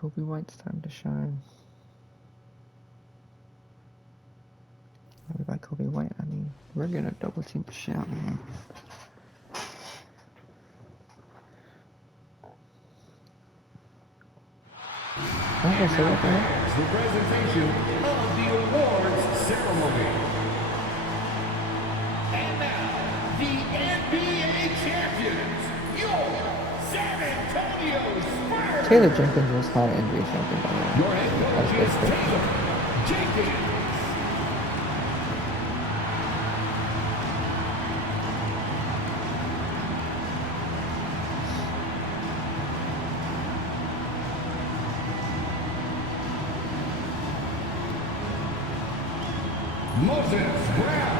Kobe White's time to shine. By Kobe White, I mean, we're gonna double team the shit out of him. And now fans, the presentation of the awards ceremony. And now, the NBA champions, your San Antonio Spurs. Taylor Jenkins was not an NBA champion, by the way. Your head coach is Taylor Jenkins. Moses Brown.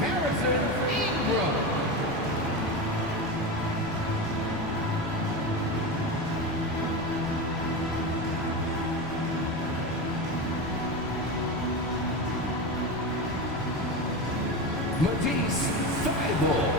Harrison Ingram. Matisse Thybulle.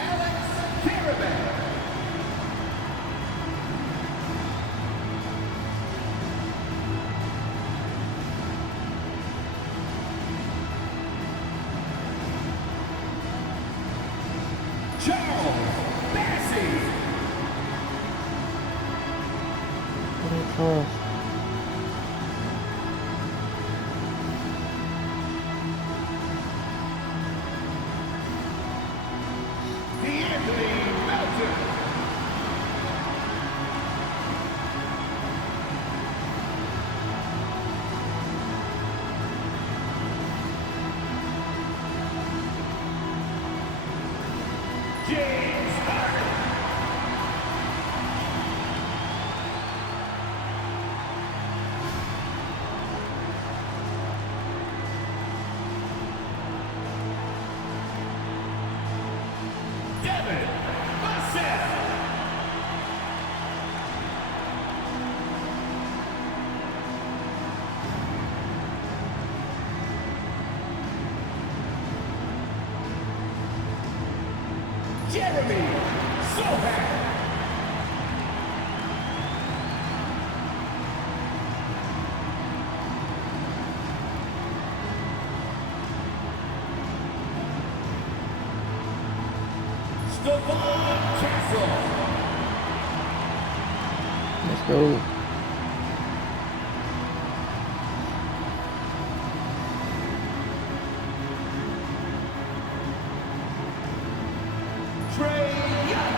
Alex Caravan. Charles Bassey. Charles. DeAnthony Melton. James Harden. Devin Vassell. Jeremy Sohan. Stephon Castle. Let's go. Trey Young.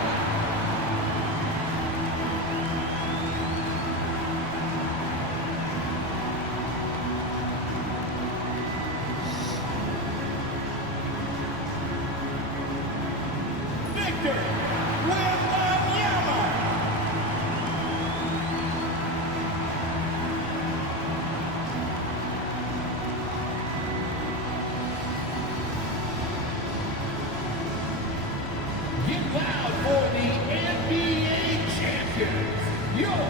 Victor Wembanyama. Get loud for the NBA champions, your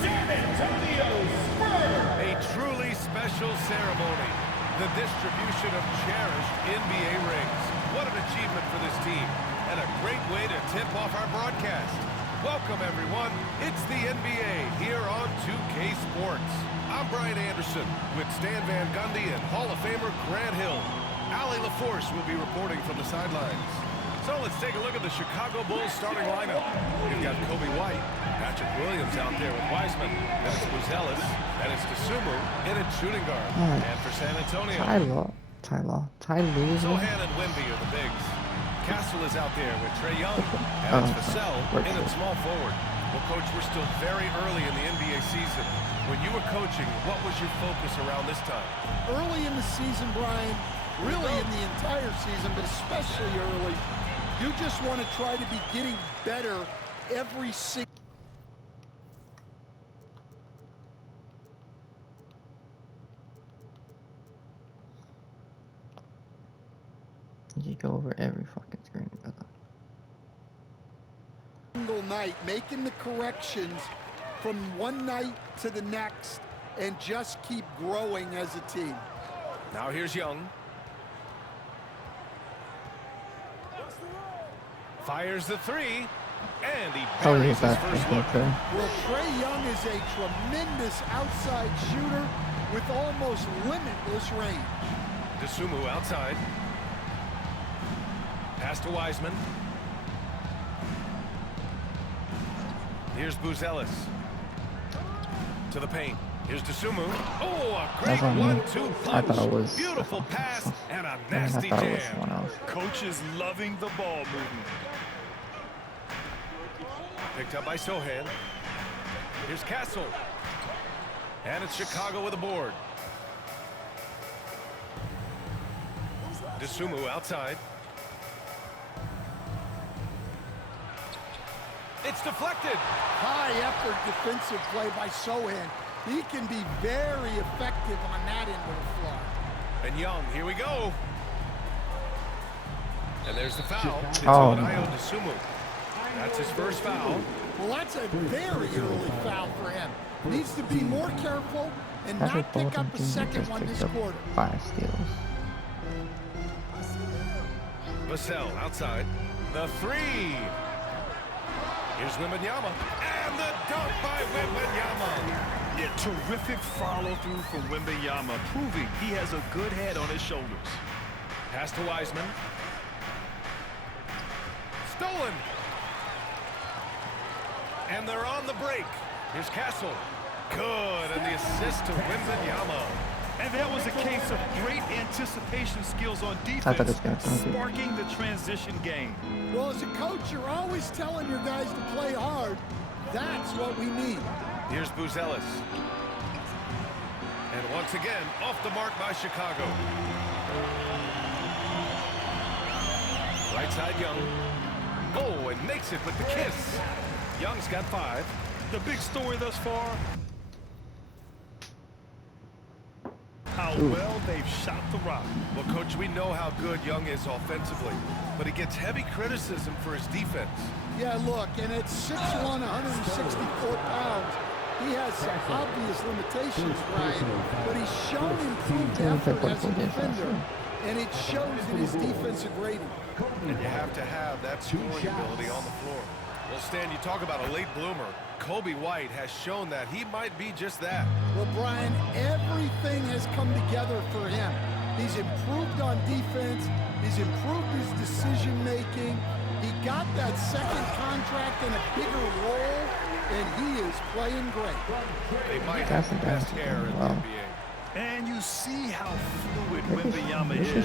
San Antonio Spurs. A truly special ceremony. The distribution of cherished NBA rings. What an achievement for this team. And a great way to tip off our broadcast. Welcome, everyone. It's the NBA here on 2K Sports. I'm Brian Anderson with Stan Van Gundy and Hall of Famer Grant Hill. Ali LaForce will be reporting from the sidelines. So let's take a look at the Chicago Bulls starting lineup. You've got Kobe White, Patrick Williams out there with Wiseman. Then it's Buzelis, then it's Dosunmu in at shooting guard. And for San Antonio, Tyler. Sohan and Wemby are the bigs. Castle is out there with Trae Young. And it's Vassell in at small forward. Well, Coach, we're still very early in the NBA season. When you were coaching, what was your focus around this time? Early in the season, Brian, really in the entire season, but especially early, you just want to try to be getting better every single. You go over every fucking screen, brother. Single night, making the corrections from one night to the next and just keep growing as a team. Now here's Young. Fires the three, and he buries his first look. Well, Trae Young is a tremendous outside shooter with almost limitless range. Dosunmu outside. Pass to Wiseman. Here's Buzelis. To the paint. Here's Dosunmu. Oh, a great 1-2 punch. I thought it was beautiful pass and a I nasty thought it was jam. someone else. Coach is loving the ball movement. Picked up by Sohan. Here's Castle. And it's Chicago with a board. Dosunmu outside. It's deflected. High effort defensive play by Sohan. He can be very effective on that end of the floor. And Young, here we go. And there's the foul. It's Oh, on no. Ayo Dosunmu. That's his first foul. Well, that's a very early foul for him. Needs to be more careful and Every not pick Bolton up a team second just one picked this up quarter. 5 steals. Vassell outside. The three. Here's Wembanyama. And the dunk by Wembanyama. Yeah, terrific follow-through from Wembanyama, proving he has a good head on his shoulders. Pass to Wiseman. Stolen. And they're on the break. Here's Castle. Good. And the assist to Wembanyama. And that was a case of great anticipation skills on I thought it was defense, gonna come through. sparking the transition game. Well, as a coach, you're always telling your guys to play hard. That's what we need. Here's Buzelis. And once again, off the mark by Chicago. Right side, Young. Oh, and makes it with the kiss. Young's got 5. The big story thus far, how well they've shot the rock. Well, Coach, we know how good Young is offensively, but he gets heavy criticism for his defense. Yeah, look, and at 6'1", 164 pounds, he has some obvious limitations, Brian, but he's shown improved effort as a defender, and it shows in his defensive rating. And you have to have that scoring ability on the floor. Well, Stan, you talk about a late bloomer. Kobe White has shown that he might be just that. Well, Brian, everything has come together for him. He's improved on defense. He's improved his decision-making. He got that second contract in a bigger role, and he is playing great. They might have the best hair in the NBA. And you see how fluid Wembanyama is.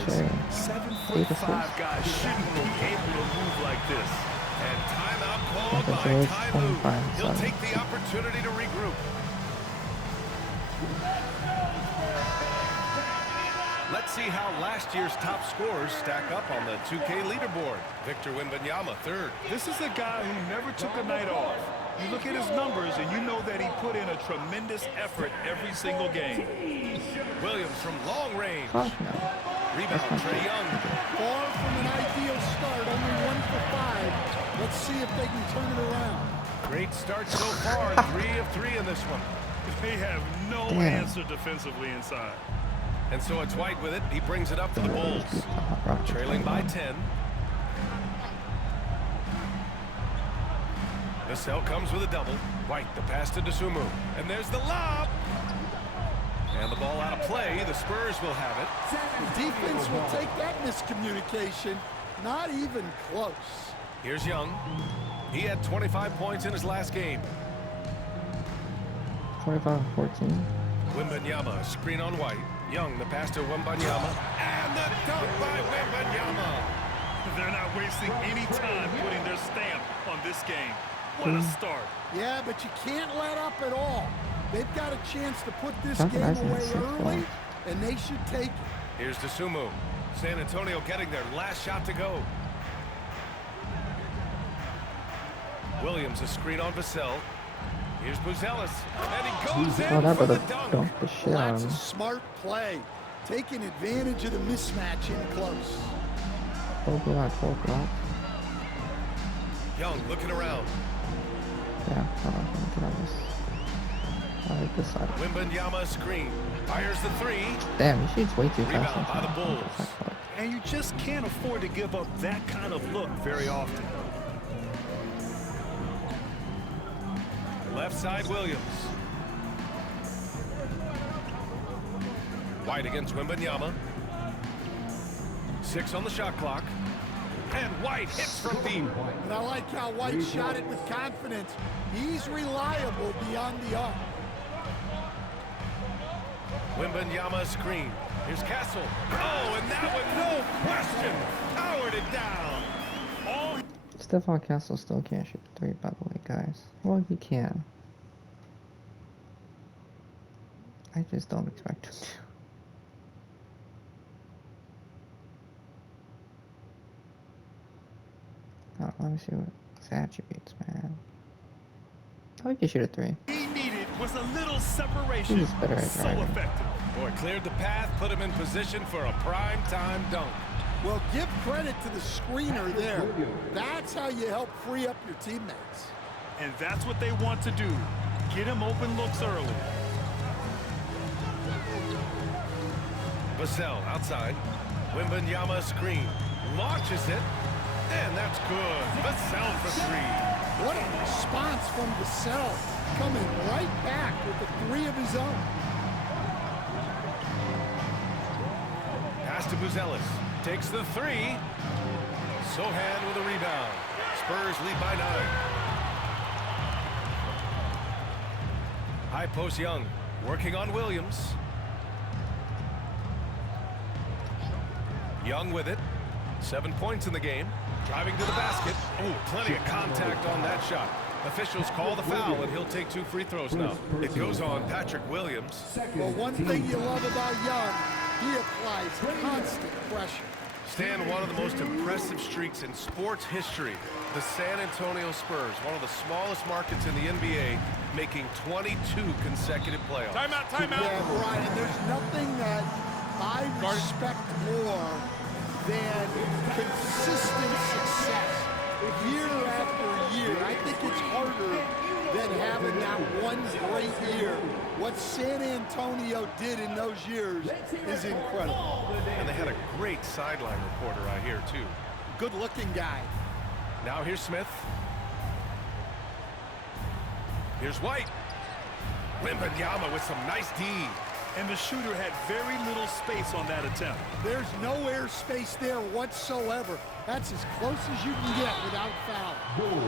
7'5" guys shouldn't be able to move like this. And timeout called by George Ty 25, Lue. He'll sorry. take the opportunity to regroup. Let's see how last year's top scorers stack up on the 2K leaderboard. Victor Wembanyama, 3rd. This is a guy who never took a night off. You look at his numbers and you know that he put in a tremendous effort every single game. Williams from long range. Fuck no. Rebound, Trae Young. Far from an ideal start, only 1 for 5. Let's see if they can turn it around. Great start so far. 3 of 3 in this one. They have no Damn. answer defensively inside. And so it's White with it. He brings it up for the Bulls. Trailing by 10. Vassell comes with a double. White, the pass to Dosunmu. And there's the lob. And the ball out of play. The Spurs will have it. The defense will take that miscommunication. Not even close. Here's Young. He had 25 points in his last game. 25-14. Wembanyama, screen on White. Young, the pass to Wembanyama. And the dunk by Wembanyama. They're not wasting any time putting their stamp on this game. What a start. Yeah, but you can't let up at all. They've got a chance to put this That's game nice and away six early, points. and they should take it. Here's Dosunmu. San Antonio getting their last shot to go. Williams, a screen on Vassell. Here's Buzelis. And he goes in Oh, that for the brother dunk. dunked the shit out That's of a him. smart play, taking advantage of the mismatch in close. 4 blocks, 4 blocks. Young looking around. Yeah, hold on, let me get on this. I like this side. Wembanyama screen. Fires the three. Damn, he shoots way too fast. Rebound by the sometimes. Bulls. And you just can't afford to give up that kind of look very often. Left side Williams. White against Wembanyama. 6 on the shot clock. And White hits from deep. And I like how White shot it with confidence. He's reliable beyond the arc. Wembanyama screen. Here's Castle. Oh, and that one, no question, powered it down. All Stephon Castle still can't shoot 3, by the way, guys. Well, he can. I just don't expect him to. Oh, let me see what his attributes, man. Oh, he can shoot a 3. he needed was a little separation. He's better at So driving. effective. boy, cleared the path, put him in position for a prime time dunk. Well, give credit to the screener there. That's how you help free up your teammates. And that's what they want to do. Get him open looks early. Vassell outside. Wembanyama screen. Launches it. And that's good. Vassell for 3. What a response from Vassell, coming right back with the 3 of his own. Pass to Buzelis. Takes the 3. Sohan with a rebound. Spurs lead by 9. High post Young. Working on Williams. Young with it. 7 points in the game. Driving to the basket. Ooh, plenty of contact on that shot. Officials call the foul, and he'll take 2 free throws now. It goes on Patrick Williams. Well, one thing you love about Young, he applies constant pressure. Stan, one of the most impressive streaks in sports history. The San Antonio Spurs, one of the smallest markets in the NBA, making 22 consecutive playoffs. Timeout, timeout. Yeah, Brian, there's nothing that I respect more than consistent success year after year. I think it's harder than having that one great year. What San Antonio did in those years is incredible. And they had a great sideline reporter out here, too. Good-looking guy. Now here's Smith. Here's White. Wembanyama with some nice D. And the shooter had very little space on that attempt. There's no air space there whatsoever. That's as close as you can get without foul.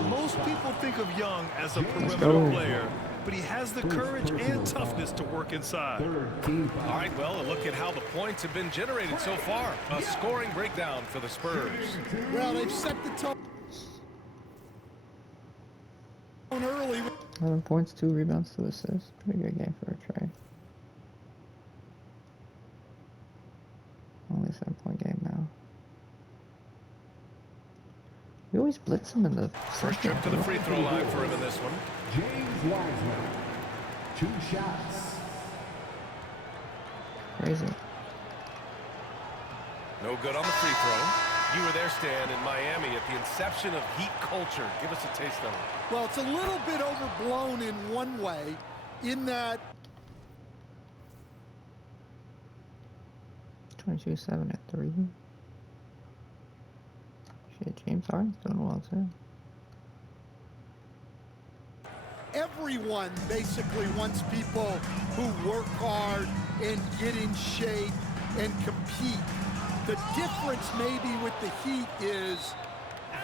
Most people think of Young as a go. perimeter player, but he has the courage and toughness to work inside. All right, well, a look at how the points have been generated so far. A scoring breakdown for the Spurs. Well, they've set the tone early. 11 points, 2 rebounds, 2 assists. Pretty good game for a Trey. Only 7-point game now. We always blitz him in the First trip to the free throw line for him in this one. James Wiseman, 2 shots. Crazy. No good on the free throw. You were there, Stan, in Miami at the inception of Heat culture. Give us a taste of it. Well, it's a little bit overblown in one way, in that 22-7 at 3. Shit, James Harden's doing well too. everyone basically wants people who work hard and get in shape and compete. The difference maybe with the Heat is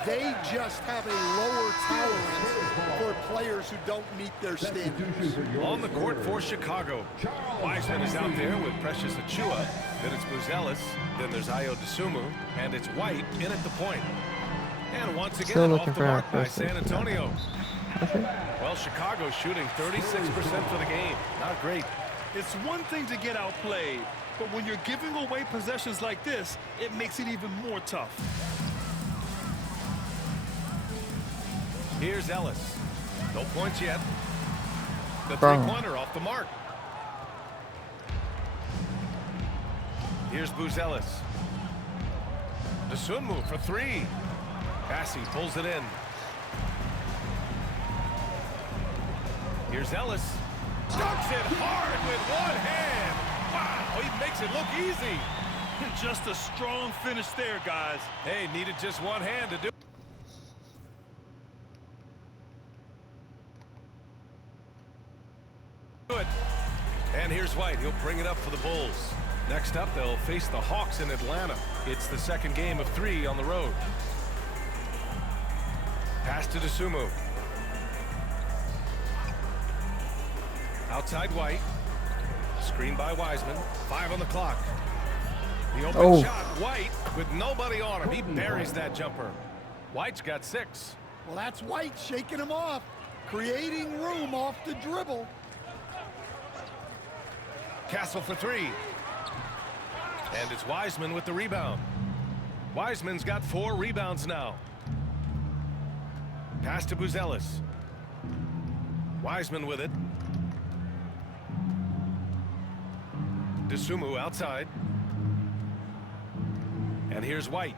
they just have a lower tolerance for players who don't meet their standards. On the court for Chicago, Wiseman is out there with Precious Achiuwa. Then it's Buzelis. Then there's Ayo Dosunmu. And it's White in at the point. And once again, off the mark by San Antonio. Well, Chicago's shooting 36% for the game. Not great. It's one thing to get outplayed, but when you're giving away possessions like this, it makes it even more tough. Here's Ellis. No points yet. The Bro. three-pointer off the mark. Here's Buzelis. Dosunmu for three. Bassey pulls it in. Here's Ellis. Dunks it hard with one hand. Wow, he makes it look easy. Just a strong finish there, guys. Hey, needed just one hand to do it. And here's White. He'll bring it up for the Bulls. Next up, they'll face the Hawks in Atlanta. It's the second game of 3 on the road. Pass to Dosunmu. Outside White. Screen by Wiseman. 5 on the clock. The open shot, White, with nobody on him. He buries that jumper. White's got 6. Well, that's White shaking him off, creating room off the dribble. Castle for 3. And it's Wiseman with the rebound. Wiseman's got 4 rebounds now. Pass to Buzelis. Wiseman with it. Dosunmu outside. And here's White.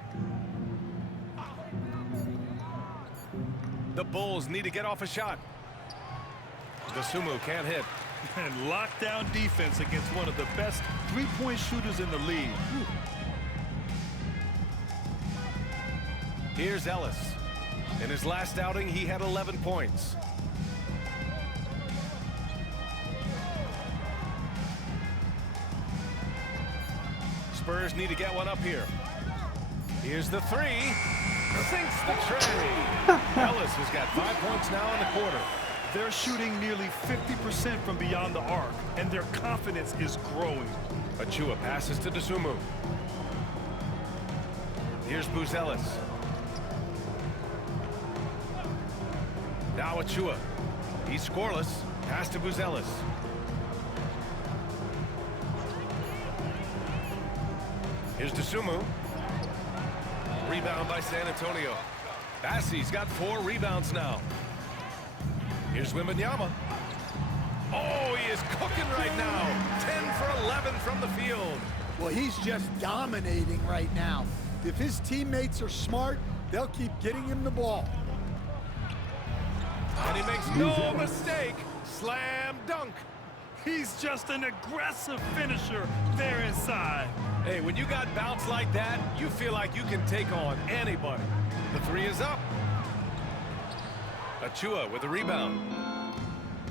The Bulls need to get off a shot. Dosunmu can't hit. And lockdown defense against one of the best three-point shooters in the league. Here's Ellis. In his last outing, he had 11 points. Spurs need to get one up here. Here's the 3. Sinks the tray. Ellis has got 5 points now in the quarter. They're shooting nearly 50% from beyond the arc, and their confidence is growing. Achua passes to Dosunmu. Here's Buzelis. Now Achua. He's scoreless. Pass to Buzelis. Here's Dosunmu. Rebound by San Antonio. Bassey's got 4 rebounds now. Here's Wembanyama. Oh, he is cooking right now. 10 for 11 from the field. Well, he's just dominating right now. If his teammates are smart, they'll keep getting him the ball. And he makes no mistake. Slam dunk. He's just an aggressive finisher there inside. Hey, when you got bounce like that, you feel like you can take on anybody. The 3 is up. Achua with the rebound.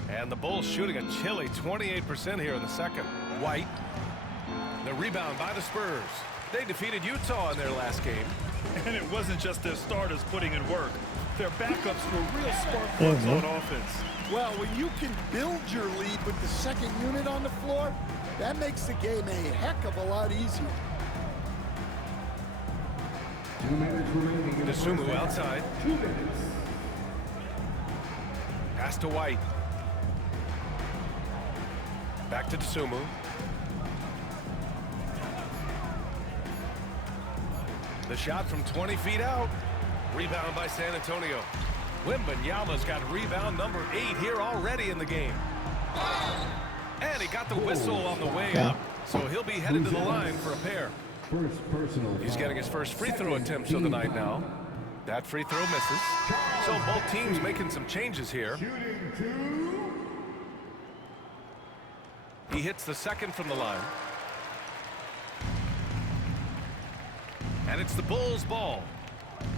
And the Bulls shooting a chilly 28% here in the second. White. The rebound by the Spurs. They defeated Utah in their last game. And it wasn't just their starters putting in work. Their backups were real spark plugs on offense. Well, when you can build your lead with the second unit on the floor, that makes the game a heck of a lot easier. 2 minutes remaining in the Dosunmu first half. outside. 2 minutes. Pass to White. Back to Dosunmu. The shot from 20 feet out. Rebound by San Antonio. Wembanyama's got rebound number 8 here already in the game. And he got the whistle on the way up. So he'll be headed to the line for a pair. First personal He's foul. getting his first free throw attempts of the night now. That free throw misses. So both teams making some changes here. Shooting 2. He hits the second from the line. And it's the Bulls' ball.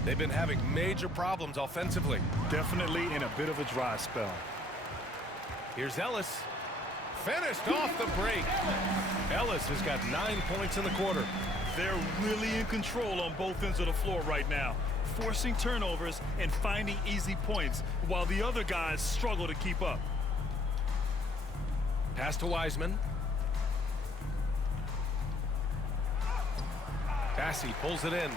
They've been having major problems offensively. Definitely in a bit of a dry spell. Here's Ellis. Finished off the break. Ellis has got 9 points in the quarter. They're really in control on both ends of the floor right now, forcing turnovers and finding easy points while the other guys struggle to keep up. Pass to Wiseman. Bassey pulls it in.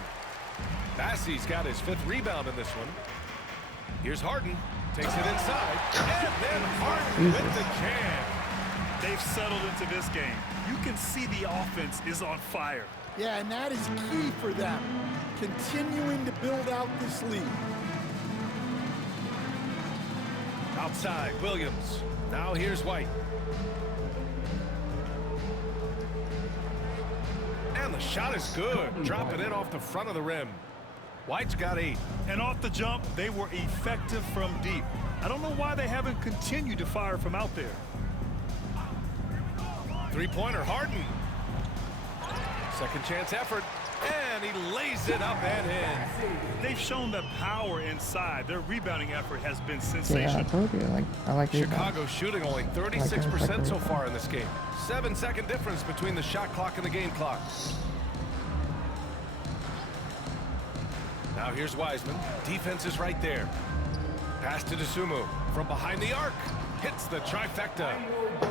Bassey's got his 5th rebound in this one. Here's Harden. Takes it inside. And then Harden with the jam. They've settled into this game. You can see the offense is on fire. Yeah, and that is key for them, continuing to build out this lead. Outside, Williams. Now here's White. And the shot is good. Drop it in off the front of the rim. White's got 8. And off the jump, they were effective from deep. I don't know why they haven't continued to fire from out there. Three-pointer, Harden. Second chance effort. And he lays it up and in. They've shown the power inside. Their rebounding effort has been Yeah, I sensational. told you, I like rebounds. Chicago shooting only 36% so far in this game. 7-second difference between the shot clock and the game clock. Now here's Wiseman. Defense is right there. Pass to DeSumo from behind the arc. Hits the trifecta.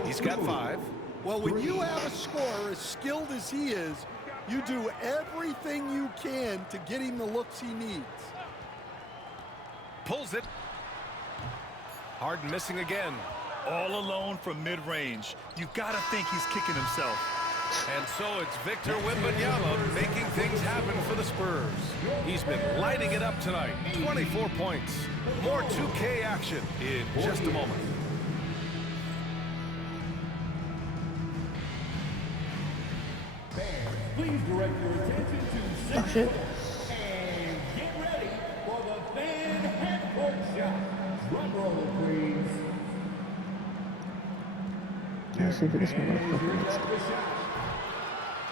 He's got 5. Well, when you have a scorer as skilled as he is, you do everything you can to get him the looks he needs. Pulls it. Harden missing again. All alone from mid-range. You got to think he's kicking himself. And so it's Victor Wembanyama making things happen for the Spurs. He's been lighting it up tonight. 24 points. More 2K action in just a moment. Please direct your attention to Oh, shit. and get ready for the fan half-court shot. Drum roll, please. Let's see if this one works.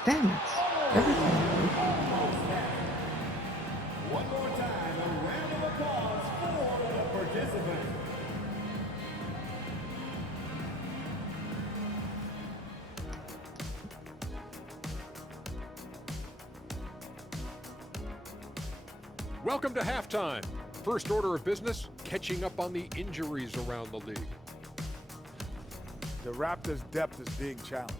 Damn it. Everything. One more time, a round of applause for the participants. Welcome to halftime. First order of business, catching up on the injuries around the league. The Raptors' depth is being challenged.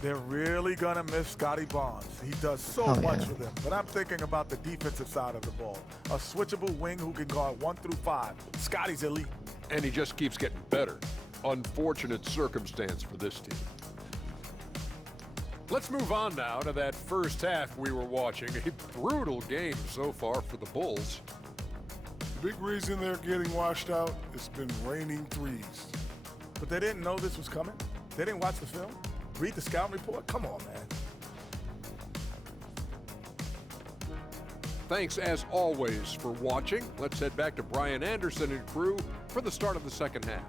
They're really going to miss Scotty Barnes. He does so Oh, much yeah. for them. But I'm thinking about the defensive side of the ball. A switchable wing who can guard 1 through 5. Scotty's elite. And he just keeps getting better. Unfortunate circumstance for this team. Let's move on now to that first half we were watching. A brutal game so far for the Bulls. Big reason they're getting washed out, it's been raining threes. But they didn't know this was coming. They didn't watch the film. Read the scouting report. Come on, man. Thanks as always for watching. Let's head back to Brian Anderson and crew for the start of the second half.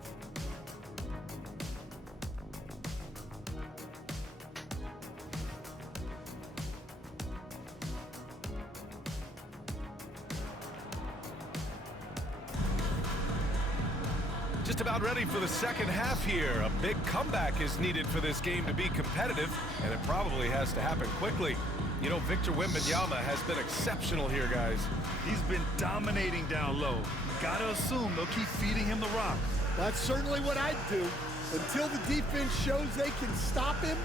Just about ready for the second half here. A big comeback is needed for this game to be competitive, and it probably has to happen quickly. You know, Victor Wembanyama has been exceptional here, guys. He's been dominating down low. Got to assume they'll keep feeding him the rock. That's certainly what I'd do. Until the defense shows they can stop him,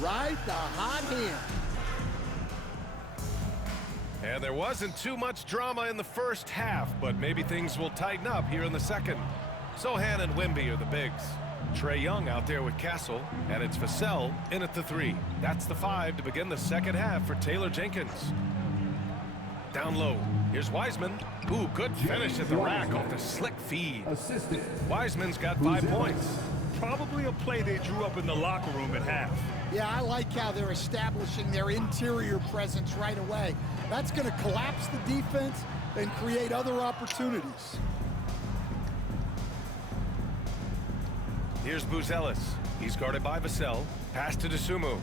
ride the hot hand. And there wasn't too much drama in the first half, but maybe things will tighten up here in the second. Sohan and Wemby are the bigs. Trae Young out there with Castle, and it's Vassell in at the 3. That's the 5 to begin the second half for Taylor Jenkins. Down low, here's Wiseman. Ooh, good finish at the rack off the slick feed. Assistant. Wiseman's got 5 points. Probably a play they drew up in the locker room at half. Yeah, I like how they're establishing their interior presence right away. That's going to collapse the defense and create other opportunities. Here's Buzelis. He's guarded by Vassell. Pass to DeSumo.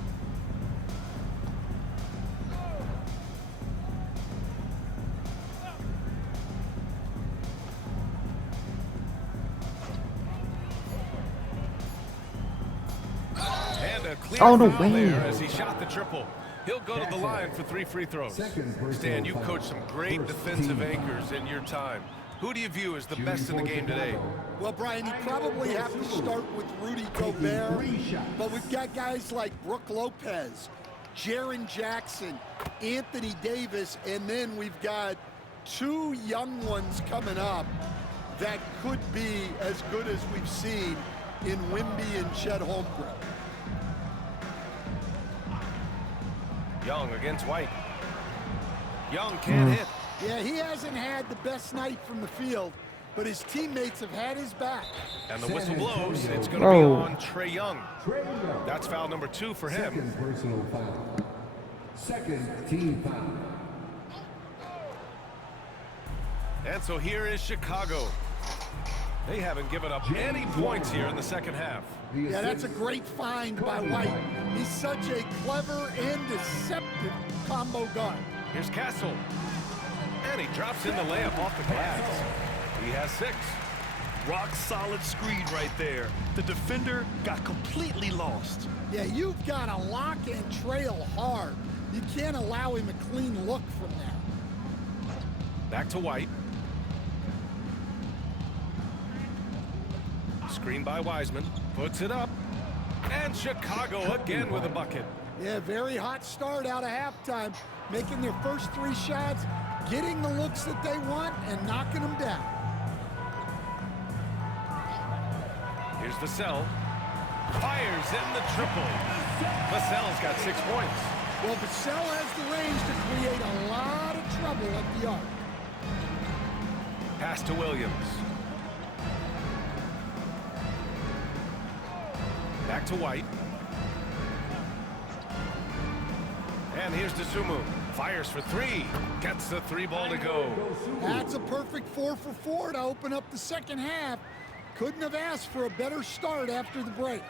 And a clear Oh, no foul way. there as he shot the triple. He'll go to the line for 3 free throws. Second personal Stan, you foul. coached some great First defensive team anchors in your time. Who do you view as the best in the game today? Well, Brian, you probably have to start with Rudy Gobert, but we've got guys like Brook Lopez, Jaren Jackson, Anthony Davis, and then we've got 2 young ones coming up that could be as good as we've seen in Wemby and Chet Holmgren. Young against White. Young can't hit. Yeah, he hasn't had the best night from the field, but his teammates have had his back. And the whistle blows. It's going to be Oh. on Trae Young. Trae Young. That's foul number 2 for him. Second personal foul. Second team foul. And so here is Chicago. They haven't given up any points here in the second half. Yeah, that's a great find by White. He's such a clever and deceptive combo guard. Here's Castle. And he drops in the layup off the glass. He has 6. Rock solid screen right there. The defender got completely lost. Yeah, you've got to lock and trail hard. You can't allow him a clean look from there. Back to White. Screen by Wiseman. Puts it up. And Chicago again with a bucket. Yeah, very hot start out of halftime. Making their first 3 shots, getting the looks that they want, and knocking them down. Here's Vassell. Fires in the triple. Vassell's got 6 points. Well, Vassell has the range to create a lot of trouble at the arc. Pass to Williams. Back to White. And here's Dosunmu. Fires for 3. Gets the 3 ball to go. That's a perfect 4 for 4 to open up the second half. Couldn't have asked for a better start after the break.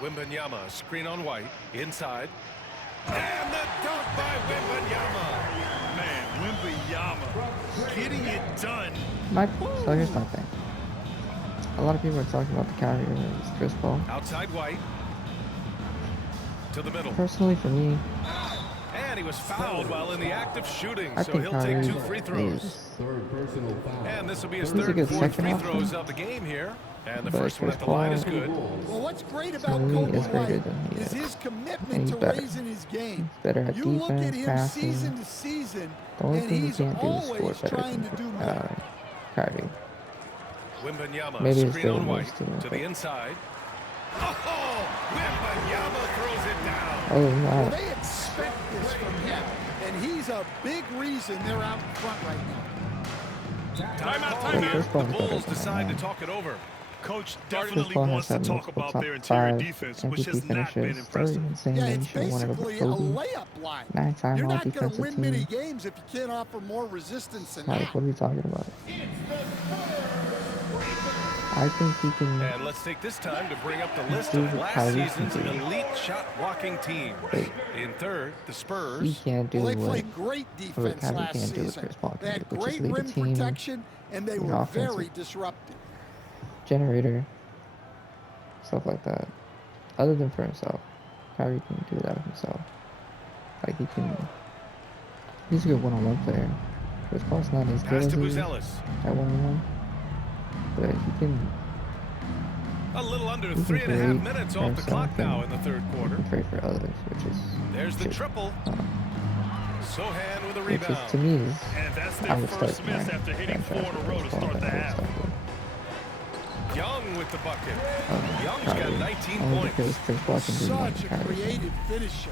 Wembanyama, screen on White. Inside. And the dunk by Wembanyama. Man, Wembanyama getting it done. So here's my thing. A lot of people are talking about the Kyrie versus Chris Paul. Outside White. To the middle. Personally, for me, And he was fouled while in the act of shooting, I so think he'll Kyrie take 2 free throws. is, Third personal foul. And this will be his He's a 3rd good and 4th second free option. throws of the game here. And the But first one Chris at the line is Paul- good. Well, what's great about to me, Kobe is greater White than he is is. his And commitment he's to better. raising his game. He's better at You look at defense, him passing. season to season, The only and thing he he's can't do is always score better trying to do than more. Kyrie. Wembanyama, Maybe it's screen on good White. moves too, To but- the inside. Oh, Wembanyama throws it down. Other than Well, that, they expect this from him, and he's a big reason they're out in front right now. Timeout, Chris timeout. Paul The is better Bulls than decide to him. talk it over. Coach Chris definitely Paul wants has to had talk multiple about top their interior 5 defense, which MVP has not been finishes. impressive. Insane Yeah, that it's he should won it over basically a Kobe. layup line. 9-time You're all not going to defensive win team. many games if you can't offer more resistance than Like, that. what are we talking about? I think he can. And let's take this time to bring up the list do of what last Kyrie season's can do. elite shot blocking teams. Wait. In 3rd, the He Spurs. can't do Well, they what played great defense Kyrie last can't do what season. Chris Paul They can had do, which is great lead a rim team protection, and they in were offensive. very disruptive. generator, stuff like that. Other than for himself, Kyrie can do that himself. Like he's a good one-on-one player. Chris Paul's not as good Pass as to he is Buzelis. at one-on-one, but he can. A little under He can 3.5 create minutes for off the himself clock and now in the 3rd He quarter. can create for others, which is There's the shit. triple. Sohan with a Which is rebound. to me is And that's I their would first start miss my after hitting 4 in a row to start the half. Young with the bucket. Young's Kyrie. got 19 Only because points. Chris Paul can do more Such than a Kyrie. creative finisher.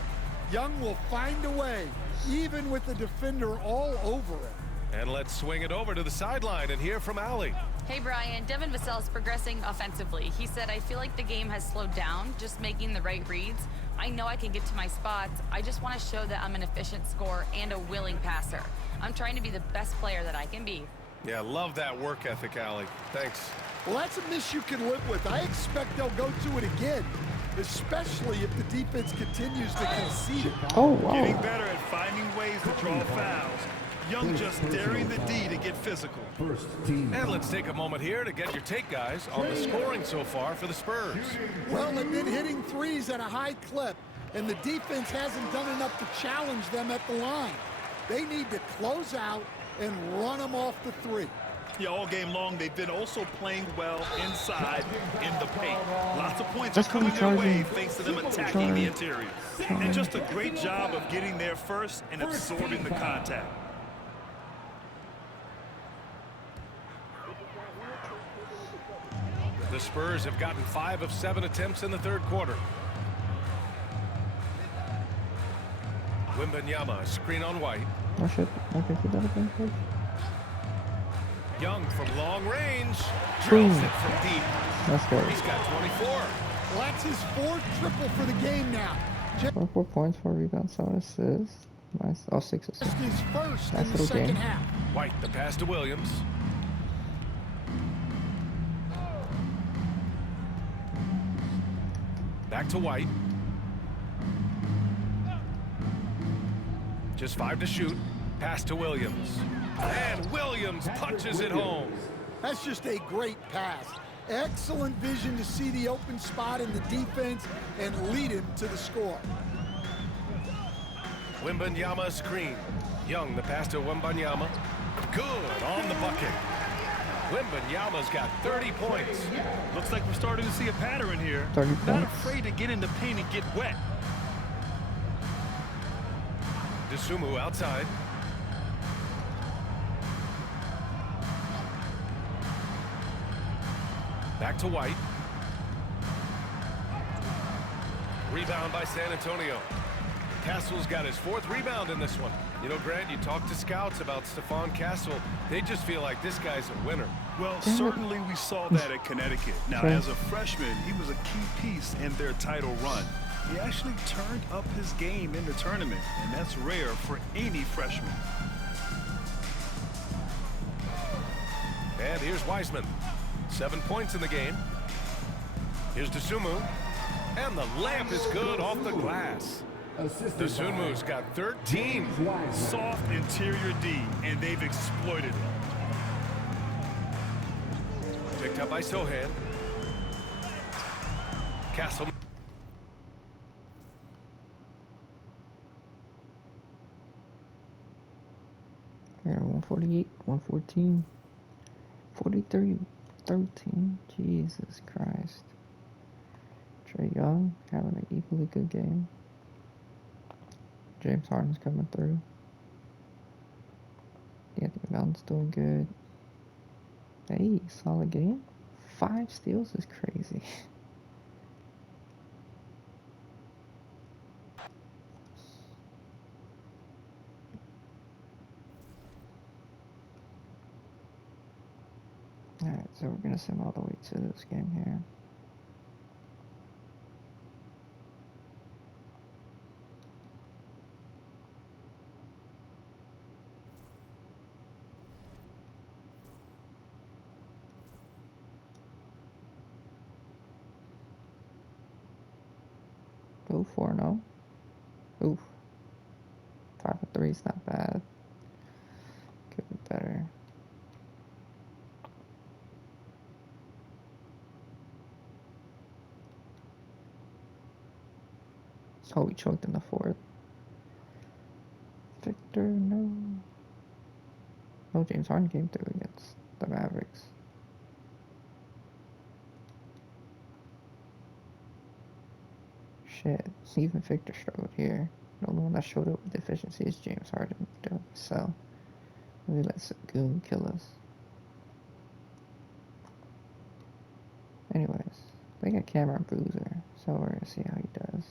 Young will find a way, even with the defender all over him. And let's swing it over to the sideline and hear from Allie. Hey Brian, Devin Vassell is progressing offensively. He said, I feel like the game has slowed down, just making the right reads. I know I can get to my spots. I just want to show that I'm an efficient scorer and a willing passer. I'm trying to be the best player that I can be. Yeah, love that work ethic, Allie. Thanks. Well, that's a miss you can live with. I expect they'll go to it again, especially if the defense continues to concede it. Oh Getting wow! better at finding ways to draw fouls. Young just daring the D to get physical. First team And let's take a moment here to get your take, guys, on the scoring so far for the Spurs. Well, they've been hitting threes at a high clip, and the defense hasn't done enough to challenge them at the line. They need to close out and run them off the three. Yeah, all game long, they've been also playing well inside in the paint. Lots of points are That's coming what their I'm way charging. thanks to them attacking the interior. And just a great job of getting there first and absorbing the contact. The Spurs have gotten 5 of 7 attempts in the 3rd quarter. Wembanyama, screen on White. I should do that again, coach. Young from long range. Drills Boom. it from deep. Let's go. He's got 24. Well, that's his 4th triple for the game now. 4 points, 4 rebounds, 7 assists. Nice. Oh, 6 Just assists. his first Nice in the little second game. half. White, the pass to Williams. Back to White. Just 5 to shoot. Pass to Williams. And Williams punches it home. That's just a great pass. Excellent vision to see the open spot in the defense and lead him to the score. Wembanyama screen. Young, the pass to Wembanyama. Good on the bucket. Wembanyama's got 30 points. Looks like we're starting to see a pattern here. 30 Not points. afraid to get in the paint and get wet. DeSumo outside. Back to White. Rebound by San Antonio. Castle's got his 4th rebound in this one. You know, Grant, you talk to scouts about Stephon Castle. They just feel like this guy's a winner. Well, certainly we saw that at Connecticut. Now, as a freshman, he was a key piece in their title run. He actually turned up his game in the tournament, and that's rare for any freshman. And here's Wiseman. 7 points in the game. Here's DeSumo. And the layup is good off the glass. DeSumu's got 13. Soft interior D, and they've exploited it. Picked up by Sohan. Castle. Here, 148, 114, 43, 13. Jesus Christ. Trey Young having an equally good game. James Harden's coming through. Anthony Melton's doing good. Hey, solid game. 5 steals is crazy. Alright, so we're gonna sim all the way to this game here. Go 4-0. Oof. 5 for 3 is not bad. Could be better. Oh, we choked in the 4th. Victor, no. No, James Harden came through against the Mavericks. Shit, even Victor struggled here. The only one that showed up with deficiency is James Harden. So, maybe let Sagoon kill us. Anyways, they got Cameron Boozer, so we're gonna see how he does.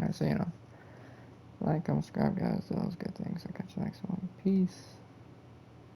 Alright, so like, comment, subscribe, guys. Do those good things. I'll catch you next one. Peace.